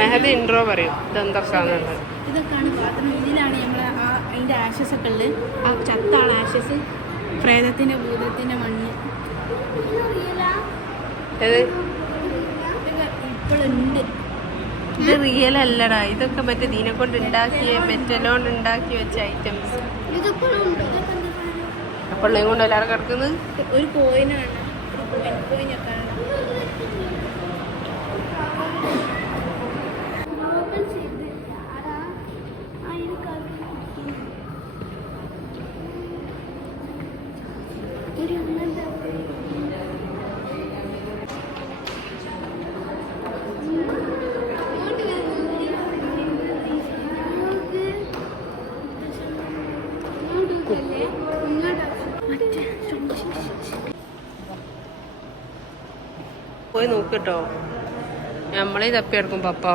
Mehdi intro പറയും ഇതെന്തൊക്കെയാണെന്നുള്ളത്. ഇതൊക്കെയാണ് പാത്രം. ഇതിലാണ് നമ്മൾ അതിൻ്റെ ആഷസ് ഒക്കെ ഉള്ളത്. ആ ചത്താണ് ആഷസ്, പ്രേതത്തിൻ്റെ ഭൂതത്തിൻ്റെ മണ്ണ്. ഏത് ഇപ്പോഴുണ്ട്. ഇത് റിയൽ അല്ലടാ, ഇതൊക്കെ മറ്റേ ദീനെ കൊണ്ട് ഉണ്ടാക്കിയ മെറ്റലോണ്ട് ഉണ്ടാക്കി വെച്ച ഐറ്റംസ്. അപ്പോൾ കൊണ്ട് എല്ലാവരും കിടക്കുന്നത് ഒരു കോയിനാണ്. കോയിനൊക്കെ പോയി നോക്കിട്ടോ. നമ്മളെ തപ്പിയെടുക്കും പപ്പ.